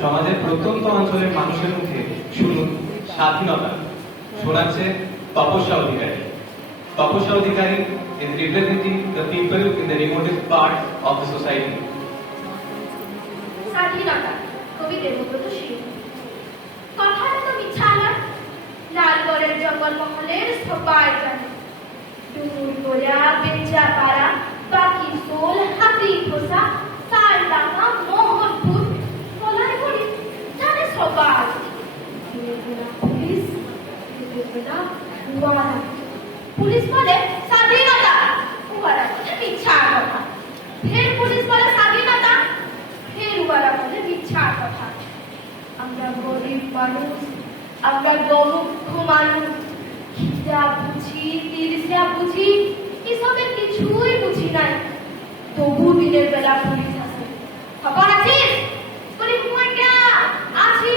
সমাজের প্রত্যন্ত অঞ্চলের মানুষের মুখে শুনুন স্বাধীনতা, শোনাচ্ছে তপস্যা অধিকারী। তপস্যা অধিকারী is representing the people in the remotest part of the society. স্বাধীনতা কবি দেবব্রত শীল। কথাটা তো মিথ্যা না, লালগড়ের জঙ্গলমহলের সবাই জানে। ডুমুর গোলা, বেঞ্চা পাড়া, বাকি সোল, হাতি ঘোষা, সারডাঙ্গা, মোহনপুর, কলাইগুড়ি জানে সবাই। পুলিশ পুলিশ বলে স্বাধীনতা, উহারা বলে মিথ্যা কথা। ফের পুলিশ বলে স্বাধীনতা, ফের উহারা বলে মিথ্যা কথা। আমরা গরিব মানুষ, আমরা গমুখ মানুষ, খিদা বুঝি, তিরসা বুঝি, এসবের কিছুই বুঝি নাই। তবু দিনের বেলা পুলিশ আসে। খবর আছিস? বলি কুমাইটা আছি।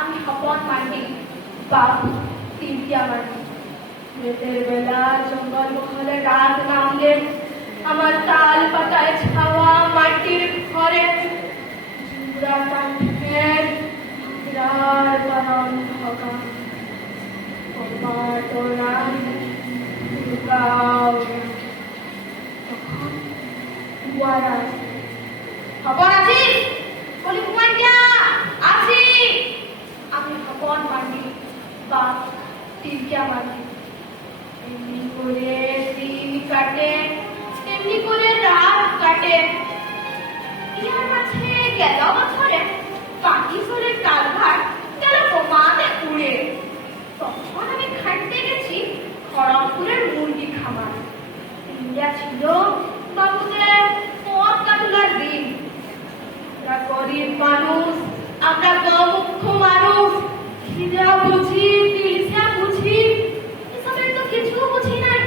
আমি হপন মান্ডি, বাবু তিনটিয়া মান্ডি। রাতের বেলা জঙ্গল মহলে রাত নামলে আমার তাল পাতায় ছাওয়া মাটির ঘরে জুড়া কাঠের বিরাট বারণ থাকা খবর আছিস? বলি কুমাইটা আছি। আমি হপন মান্ডি, বাপ তিনটিয়া মান্ডি। এমনি করে দিন কাটে, এমনি করে রাত কাটে। ইয়ার মাঝে গেল বছরে পাকিশোরের কালভার গেল বোমাতে উড়ে। তখন আমি খাটতে গেছি খড়গপুরের মুরগি খামার। ইন্ডিয়া ছিল বাবুদের পথ কাটুলার দিন। আমরা গরিব মানুষ, আমরা গমুখ মানুষ, খিদা বুঝি, তিলসা বুঝি, এসবের তো কিছু বুঝি নাই।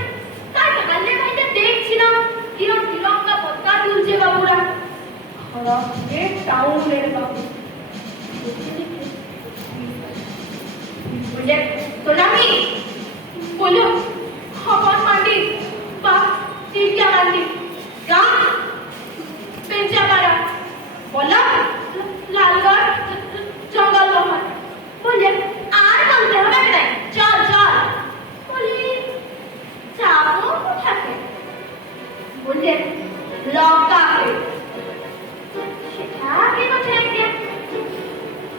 তাই হালে ভাইতে দেখছিলাম কিরণ তিরঙ্গা পতাকা তুলছে বাবুরা। খড়গপুরের টাউনের বাবু বলে তোলামি বলো খবর মান্ডি বা তিনটিয়া মান্ডি গাঁ পেঞ্চাপাড়া বললাম লালগড় জঙ্গল মহল। বললে আর বলতে হবে না, চল চল। বলি যাবো কোথাকে? বললে লঙ্কাকে। সেটা কি কোথায় গিয়ে?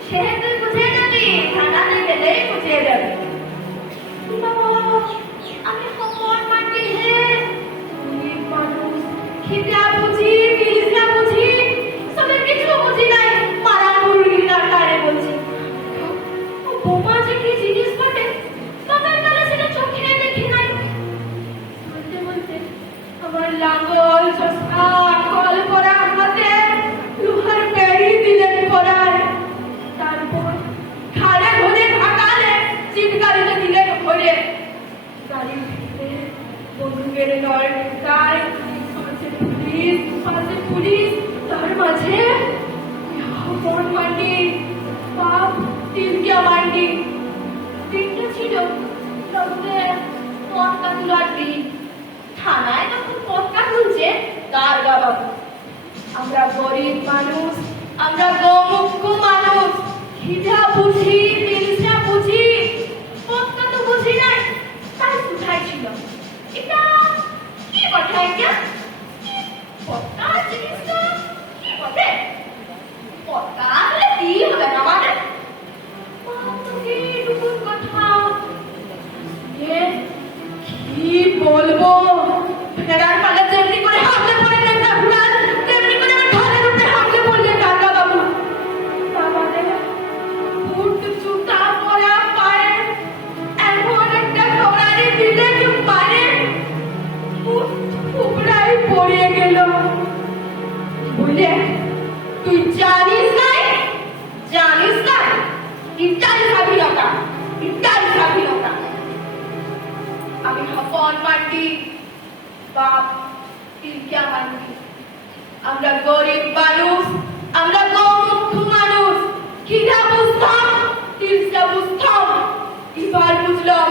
সে তুই বুঝে যাবি, থানাতে গেলেই বুঝে যাবি। আমি খবর মাটি হে, গরিব মানুষ, খিদা বুঝি, তিলসা বুঝি, সবের কিছু বুঝি নাই। পাড়া মুরগি ডাকারে বলছি বোমা যে কি জিনিস বটে বাবার বেলা সেটা চোখে দেখি নাই। বলতে বলতে আমার লাঙ্গল চষা কল পরা হাতে লোহার বেড়ি দিলেন পরায়। তারপর ঘাড়ে ধরে ঢাকালে চিৎকারিতে দিলেন ভরে। গাড়ির ভিতরে বন্দুকের নল ঢুকায়, পাশে পুলিশ, তার মাঝে হপন মান্ডি, বাপ তিনটিয়া মান্ডি। দিনটা ছিল তখন পতাকা তোলার দিন। থানায় তখন পতাকা তুলছে দারোগা বাবু। আমরা গরিব মানুষ, আমরা গমুখ মানুষ, খিদা বুঝি, তিলসা বুঝি, পতাকা তো বুঝি নাই। তাই কোথায় ছিল এটা কি কথা? এটা পতাকা জিনিসটা কি বটে? পতাকা হলে কি হবে না মানে? কি বলবো, ফেরার পালে যেমনি করে হামলে পড়লেন না ঘুরান, তেমনি করে আমার ঘরের উপরে হামলে পড়লেন দারোগা বাবু। আমাদের বুট জুতা পরা পায়ে এমন একটা টোড়ানি দিলেন পায়ে, টুকরাই পড়ে গেল। বলে তুই জানিস নাই, জানিস না এটাই স্বাধীনতা, এটাই স্বাধীনতা। আমি হপন মান্ডি, বাপ তিনটিয়া মান্ডি। আমরা গরিব মানুষ, আমরা গমুখ মানুষ, খিদা বুঝতাম, এবার বুঝলাম